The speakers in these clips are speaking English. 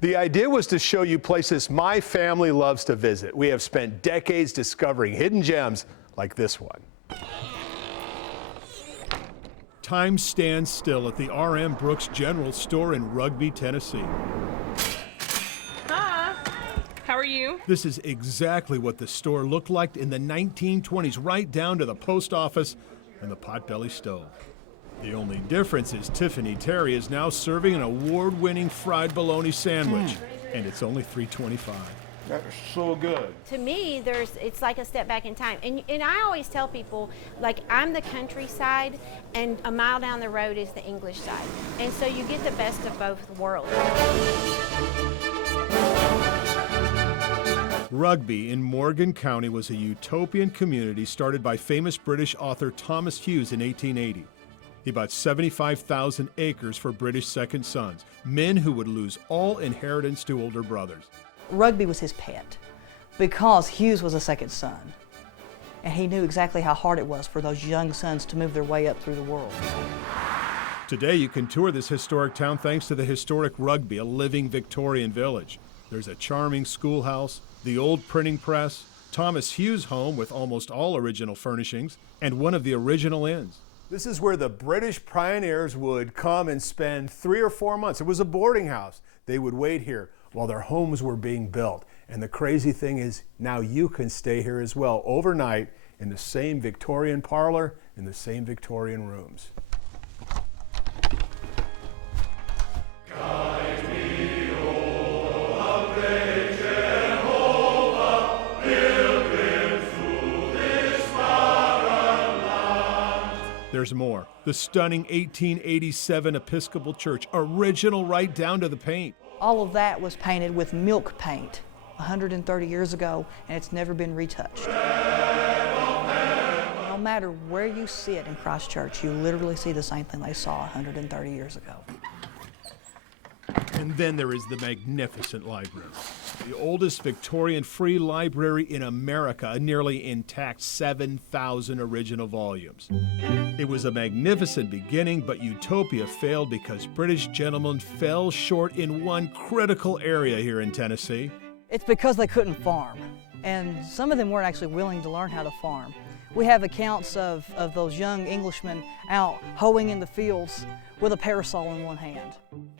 The idea was to show you places my family loves to visit. We have spent decades discovering hidden gems like this one. Time stands still at the R.M. Brooks General Store in Rugby, Tennessee. Hi, how are you? This is exactly what the store looked like in the 1920s, right down to the post office and the potbelly stove. The only difference is Tiffany Terry is now serving an award-winning fried bologna sandwich, and it's only $3.25. That's so good. To me, it's like a step back in time. And I always tell people, like, I'm the countryside, and a mile down the road is the English side. And so you get the best of both worlds. Rugby in Morgan County was a utopian community started by famous British author Thomas Hughes in 1880. He bought 75,000 acres for British second sons, men who would lose all inheritance to older brothers. Rugby was his pet because Hughes was a second son, and he knew exactly how hard it was for those young sons to move their way up through the world. Today you can tour this historic town thanks to the historic Rugby, a living Victorian village. There's a charming schoolhouse, the old printing press, Thomas Hughes' home with almost all original furnishings, and one of the original inns. This is where the British pioneers would come and spend 3 or 4 months. It was a boarding house. They would wait here while their homes were being built. And the crazy thing is, now you can stay here as well overnight in the same Victorian parlor, in the same Victorian rooms. There's more. The stunning 1887 Episcopal Church, original right down to the paint. All of that was painted with milk paint 130 years ago, and it's never been retouched. No matter where you sit in Christchurch, you literally see the same thing they saw 130 years ago. And then there is the magnificent library. The oldest Victorian free library in America, a nearly intact 7,000 original volumes. It was a magnificent beginning, but utopia failed because British gentlemen fell short in one critical area here in Tennessee. It's because they couldn't farm, and some of them weren't actually willing to learn how to farm. We have accounts of those young Englishmen out hoeing in the fields with a parasol in one hand.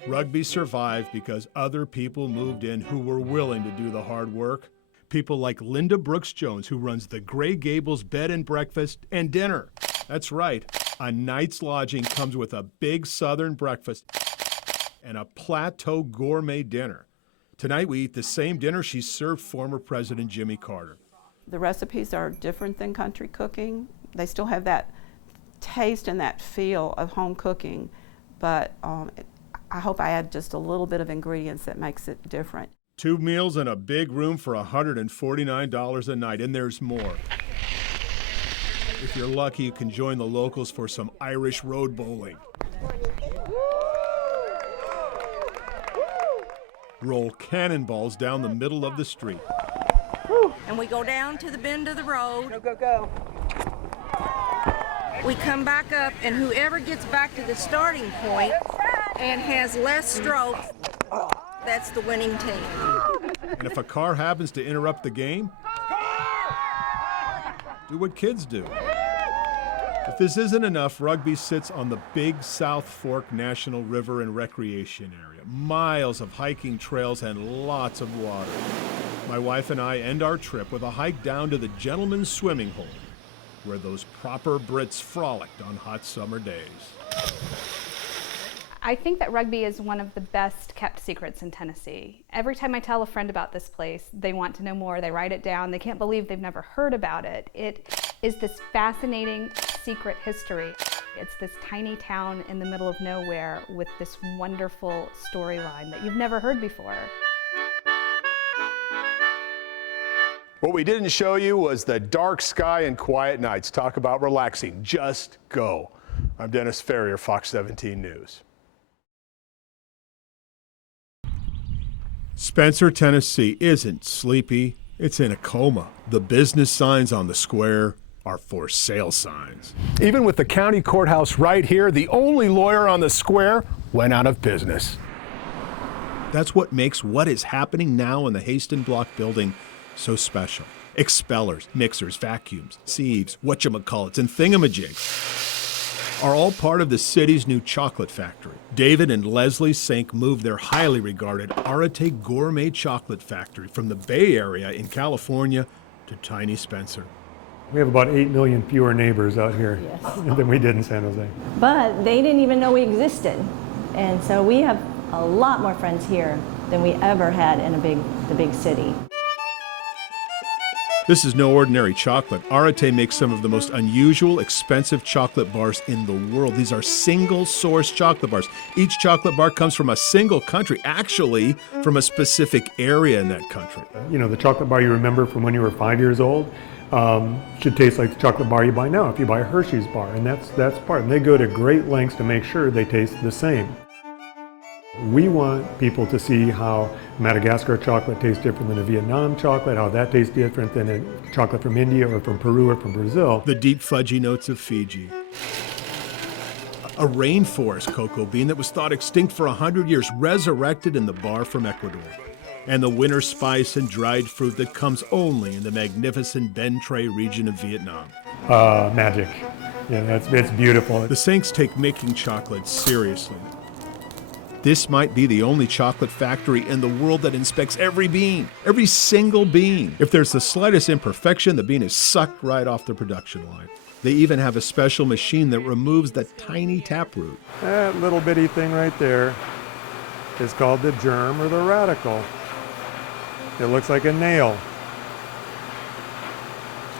Rugby survived because other people moved in who were willing to do the hard work. People like Linda Brooks Jones, who runs the Gray Gables Bed and Breakfast and Dinner. That's right, a night's lodging comes with a big Southern breakfast and a plateau gourmet dinner. Tonight we eat the same dinner she served former President Jimmy Carter. The recipes are different than country cooking. They still have that taste and that feel of home cooking, but I hope I add just a little bit of ingredients that makes it different. 2 meals in a big room for $149 a night, and there's more. If you're lucky, you can join the locals for some Irish road bowling. Roll cannonballs down the middle of the street. And we go down to the bend of the road. Go, go, go. We come back up, and whoever gets back to the starting point and has less strokes, that's the winning team. And if a car happens to interrupt the game, do what kids do. If this isn't enough, Rugby sits on the big South Fork National River and Recreation Area. Miles of hiking trails and lots of water. My wife and I end our trip with a hike down to the Gentleman's Swimming Hole, where those proper Brits frolicked on hot summer days. I think that Rugby is one of the best kept secrets in Tennessee. Every time I tell a friend about this place, they want to know more, they write it down, they can't believe they've never heard about it. It is this fascinating secret history. It's this tiny town in the middle of nowhere with this wonderful storyline that you've never heard before. What we didn't show you was the dark sky and quiet nights. Talk about relaxing. Just go. I'm Dennis Ferrier, Fox 17 News. Spencer, Tennessee isn't sleepy, it's in a coma. The business signs on the square are for sale signs. Even with the county courthouse right here, the only lawyer on the square went out of business. That's what makes what is happening now in the Haston Block building so special. Expellers, mixers, vacuums, sieves, whatchamacallits, and thingamajigs are all part of the city's new chocolate factory. David and Leslie Sink moved their highly regarded Arate Gourmet Chocolate Factory from the Bay Area in California to tiny Spencer. We have about 8 million fewer neighbors out here than we did in San Jose. But they didn't even know we existed. And so we have a lot more friends here than we ever had in the big city. This is no ordinary chocolate. Arate makes some of the most unusual, expensive chocolate bars in the world. These are single-source chocolate bars. Each chocolate bar comes from a single country, actually from a specific area in that country. You know, the chocolate bar you remember from when you were 5 years old should taste like the chocolate bar you buy now if you buy a Hershey's bar, and that's part. And they go to great lengths to make sure they taste the same. We want people to see how Madagascar chocolate tastes different than a Vietnam chocolate, how that tastes different than a chocolate from India or from Peru or from Brazil. The deep fudgy notes of Fiji. A rainforest cocoa bean that was thought extinct for 100 years, resurrected in the bar from Ecuador. And the winter spice and dried fruit that comes only in the magnificent Ben Tre region of Vietnam. Magic. Yeah, it's beautiful. The Sinks take making chocolate seriously. This might be the only chocolate factory in the world that inspects every bean, every single bean. If there's the slightest imperfection, the bean is sucked right off the production line. They even have a special machine that removes the tiny taproot. That little bitty thing right there is called the germ or the radical. It looks like a nail.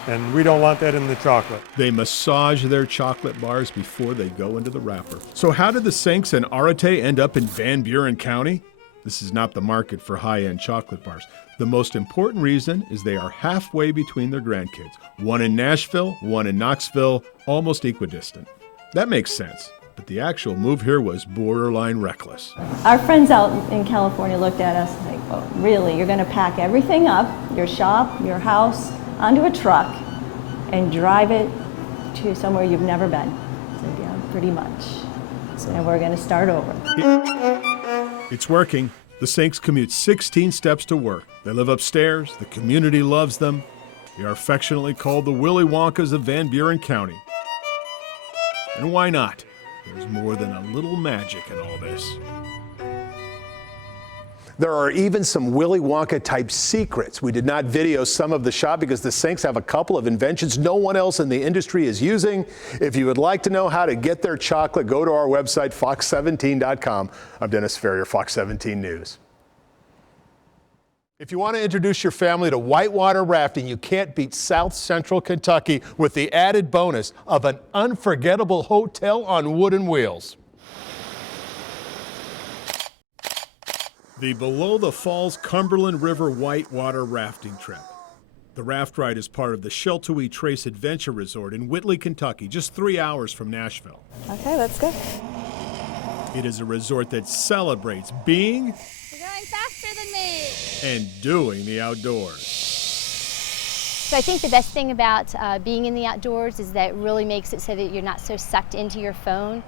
And we don't want that in the chocolate. They massage their chocolate bars before they go into the wrapper. So how did the Sinks and Arate end up in Van Buren County? This is not the market for high-end chocolate bars. The most important reason is they are halfway between their grandkids. One in Nashville, one in Knoxville, almost equidistant. That makes sense, but the actual move here was borderline reckless. Our friends out in California looked at us like, well, really, you're going to pack everything up, your shop, your house, onto a truck and drive it to somewhere you've never been. So yeah, pretty much. And we're going to start over. It's working. The Sinks commute 16 steps to work. They live upstairs. The community loves them. They are affectionately called the Willy Wonkas of Van Buren County. And why not? There's more than a little magic in all this. There are even some Willy Wonka type secrets. We did not video some of the shop because the Sinks have a couple of inventions no one else in the industry is using. If you would like to know how to get their chocolate, go to our website, fox17.com. I'm Dennis Ferrier, Fox 17 News. If you want to introduce your family to whitewater rafting, you can't beat South Central Kentucky with the added bonus of an unforgettable hotel on wooden wheels. The Below the Falls Cumberland River Whitewater Rafting Trip. The raft ride is part of the Sheltowee Trace Adventure Resort in Whitley, Kentucky, just 3 hours from Nashville. Okay, let's go. It is a resort that celebrates being You're going faster than me. and doing the outdoors. So I think the best thing about being in the outdoors is that it really makes it so that you're not so sucked into your phone.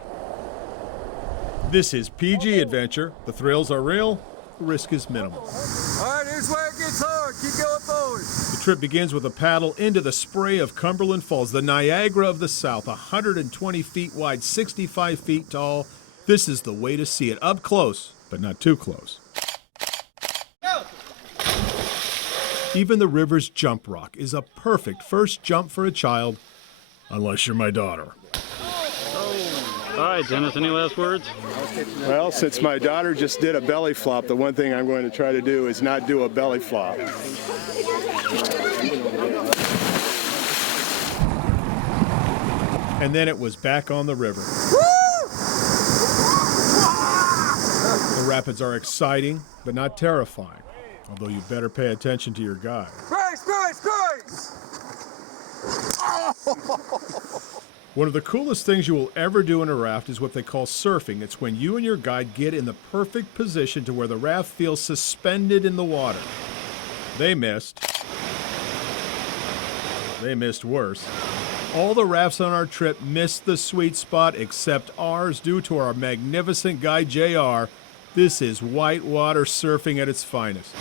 This is PG Adventure. The thrills are real. The risk is minimal. All right, here's where it gets hard. Keep going forward. The trip begins with a paddle into the spray of Cumberland Falls, the Niagara of the South, 120 feet wide, 65 feet tall. This is the way to see it up close, but not too close. Go. Even the river's jump rock is a perfect first jump for a child, unless you're my daughter. All right, Dennis, any last words? Well, since my daughter just did a belly flop, the one thing I'm going to try to do is not do a belly flop. And then it was back on the river. The rapids are exciting, but not terrifying, although you better pay attention to your guide. Grace, Grace, Grace! One of the coolest things you will ever do in a raft is what they call surfing. It's when you and your guide get in the perfect position to where the raft feels suspended in the water. They missed. They missed worse. All the rafts on our trip missed the sweet spot except ours due to our magnificent guide, JR, This is whitewater surfing at its finest.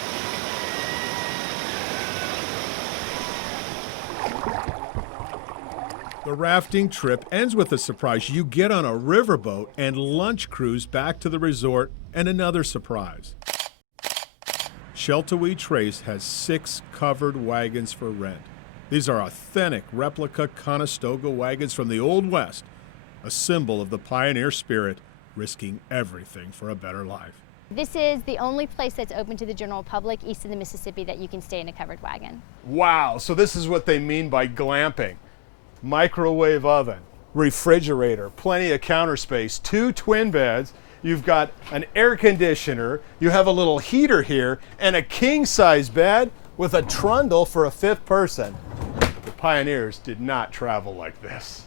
The rafting trip ends with a surprise. You get on a riverboat and lunch cruise back to the resort, and another surprise. Sheltowee Trace has 6 covered wagons for rent. These are authentic replica Conestoga wagons from the Old West, a symbol of the pioneer spirit, risking everything for a better life. This is the only place that's open to the general public east of the Mississippi that you can stay in a covered wagon. Wow, so this is what they mean by glamping. Microwave oven, refrigerator, plenty of counter space, 2 twin beds, you've got an air conditioner, you have a little heater here, and a king-size bed with a trundle for a 5th person. The pioneers did not travel like this.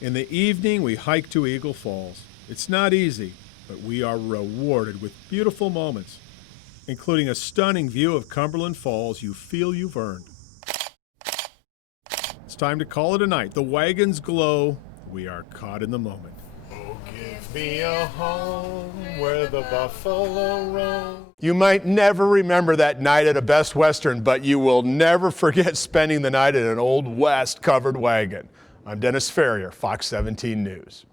In the evening, we hike to Eagle Falls. It's not easy, but we are rewarded with beautiful moments, including a stunning view of Cumberland Falls you feel you've earned. It's time to call it a night. The wagons glow. We are caught in the moment. Oh, give me a home where the buffalo roam. You might never remember that night at a Best Western, but you will never forget spending the night in an Old West covered wagon. I'm Dennis Ferrier, Fox 17 News.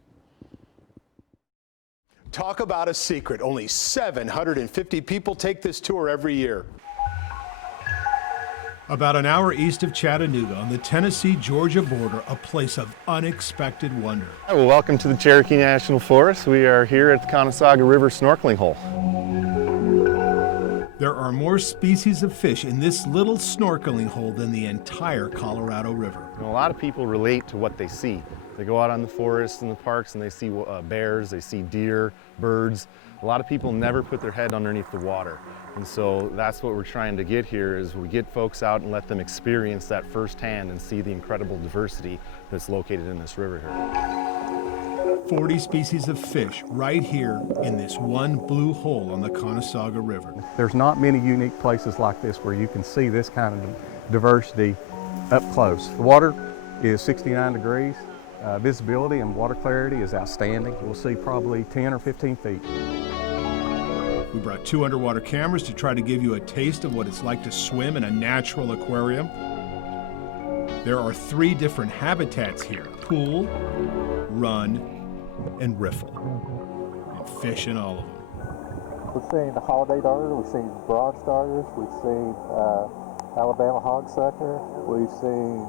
Talk about a secret. Only 750 people take this tour every year. About an hour east of Chattanooga on the Tennessee-Georgia border, a place of unexpected wonder. Well, welcome to the Cherokee National Forest. We are here at the Conestoga River snorkeling hole. There are more species of fish in this little snorkeling hole than the entire Colorado River. A lot of people relate to what they see. They go out on the forest and the parks and they see bears, they see deer, birds. A lot of people never put their head underneath the water. And so that's what we're trying to get here, is we get folks out and let them experience that firsthand and see the incredible diversity that's located in this river here. 40 species of fish right here in this one blue hole on the Conestoga River. There's not many unique places like this where you can see this kind of diversity up close. The water is 69 degrees. Visibility and water clarity is outstanding. We'll see probably 10 or 15 feet. We brought 2 underwater cameras to try to give you a taste of what it's like to swim in a natural aquarium. There are 3 different habitats here: pool, run, and riffle. And fish in all of them. We've seen the holiday darter, we've seen broad starters, we've seen Alabama hogsucker, we've seen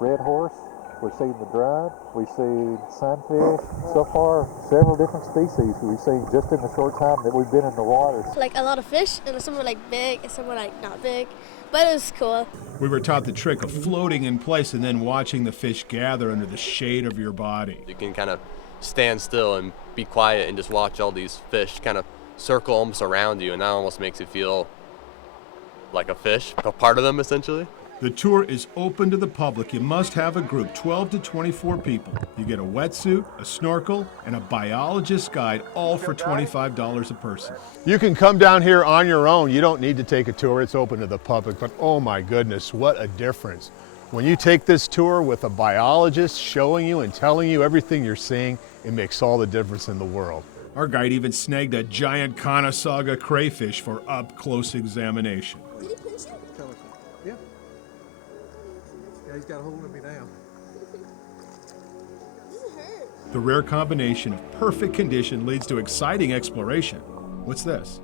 red horse, we've seen the drum, we've seen sunfish. So far, several different species we've seen just in the short time that we've been in the water. Like a lot of fish, and some were like big, and some were like not big, but it was cool. We were taught the trick of floating in place and then watching the fish gather under the shade of your body. You can kind of stand still and be quiet and just watch all these fish kind of circle almost around you, and that almost makes you feel like a fish, a part of them essentially. The tour is open to the public. You must have a group, 12 to 24 people. You get a wetsuit, a snorkel, and a biologist guide, all for $25 a person. You can come down here on your own. You don't need to take a tour. It's open to the public, but oh my goodness, what a difference. When you take this tour with a biologist showing you and telling you everything you're seeing, it makes all the difference in the world. Our guide even snagged a giant Conestoga crayfish for up-close examination. Did he pinch you? Yeah. Yeah, he's got a hold of me now. The rare combination of perfect condition leads to exciting exploration. What's this?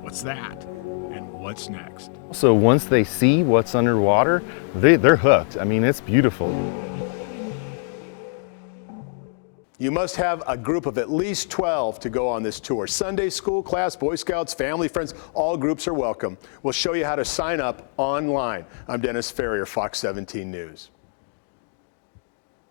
What's that? And what's next? So once they see what's underwater, they're hooked. I mean, it's beautiful. You must have a group of at least 12 to go on this tour. Sunday school class, Boy Scouts, family, friends, all groups are welcome. We'll show you how to sign up online. I'm Dennis Ferrier, Fox 17 News.